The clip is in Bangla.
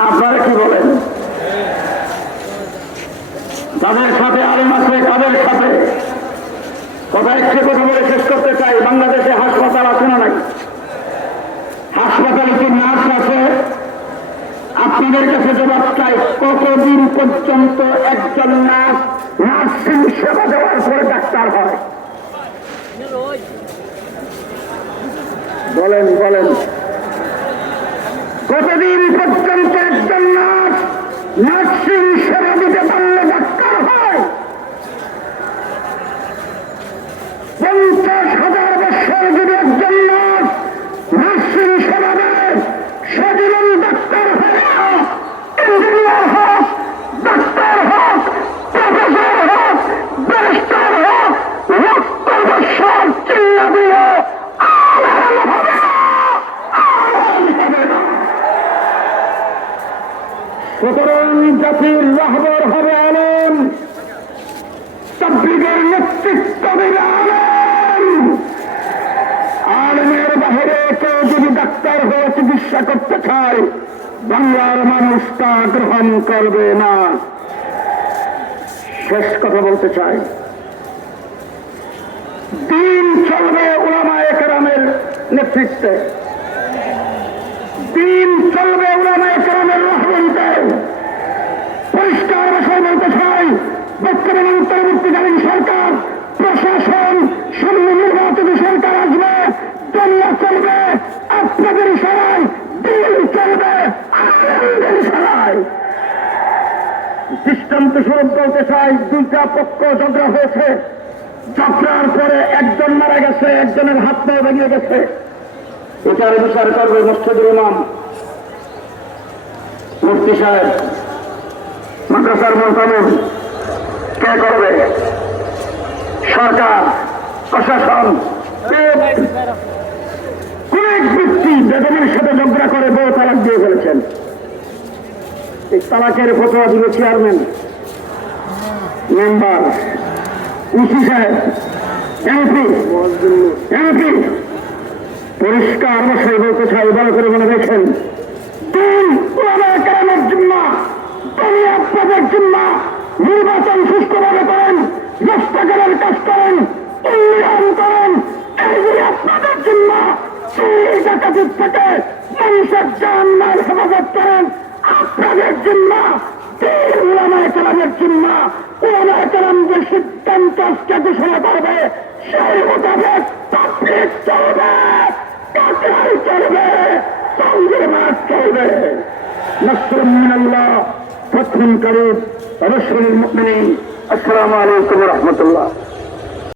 আপনারা কি বলেন? তাদের সাথে আলিম আছে, কাদের সাথে? কথা একটি কথা বলে শেষ করতে চাই। বাংলাদেশে হাসপাতাল আছে না নাই? হাসপাতালে কি নার্স আছে? আপনাদের কাছে জবাব চাই, কতদিন পর্যন্ত একজন নার্স নার্সিং সেবা দেওয়ার পরে ডাক্তার হয়? বলেন বলেন, কতদিন পর্যন্ত একজন নার্স নার্সিং সেবা দিতে পারলে ডাক্তার হয়? 50,000 বছর যদি একজন নার্স নার্সিং সেবা দেয়, সেদিন ডাক্তার হয় না। ইঞ্জিনিয়ার হোক, ডাক্তার হোক, প্রফেসর হোক, ব্যারিস্টার হোক, লক্ষ বছর চিল্লা দিয়ে আলেম হবে না, আলেম হবে না। সুতরাং জাতির রাহবর হবে আলেম, তাবলীগের নেতৃত্ব দেবে আলেম। আলেমের বাহিরে কেউ যদি ডাক্তার হয়ে চিকিৎসা করতে চায়, বাংলার মানুষ তা গ্রহণ করবে না। শেষ কথা বলতে চাই, দিন চলবে উলামায়ে কেরামের নেতৃত্বে, দিন চলবে উলামায়ে কেরামের রহমতে। পরিষ্কার ভাষায় বলতে চাই, বর্তমান অন্তর্বর্তীকালীন সরকার, প্রশাসন, সামনে নির্বাচিত সরকার আসবে, দুনিয়া চলবে আপনাদের ইশারায়, দিন চলবে আলেমদের ইশারায়। দৃষ্টান্ত স্বরূপ বলতে চাই, দুইটা পক্ষ ঝগড়া হয়েছে, ঝগড়ার পরে একজন মারা গেছে, একজনের হাত পা ভেঙে গেছে। এটার বিচার করবে মসজিদুল ইমাম, মুফতি সাহেব, মাদ্রাসার মোহতামিম। কে করবে? সরকার, প্রশাসন। কোন এক ব্যক্তি বেগমের সাথে ঝগড়া করে বউ তালাক দিয়ে ফেলেছেন, এই তালাকের ফতোয়া দিবে চেয়ারম্যান, মেম্বার, ইসি সাহেব, এমপি। পরিষ্কার ভাষায় বলতে চাই, ভালো করে মনে দেখেন, দিন উলামায়ে কেরামের জিম্মা, দুনিয়া আপনাদের জিম্মা। নির্বাচন সুষ্ঠুভাবে করেন, রাস্তাঘাটের কাজ করেন, উন্নয়ন করেন, এইগুলি আপনাদের জিম্মা। চুরি ডাকাতির থেকে মানুষের জান-মাল হেফাজত করেন, আপনাদের জিম্মা। দিন উলামায়ে কেরামের জিম্মা। উলামায়ে কেরাম যে সিদ্ধান্ত আজকে ঘোষণা করবে, সেই মোতাবেক তাবলীগ চলবে, কাটার চলবে, জঙ্গের মাঠ চলবে। নাসরুম মিনাল্লাহ, ফাতহুন করিব, ওয়া বাশশিরিল মুমিনিন। আসসালামু আলাইকুম ওয়া রাহমাতুল্লাহ।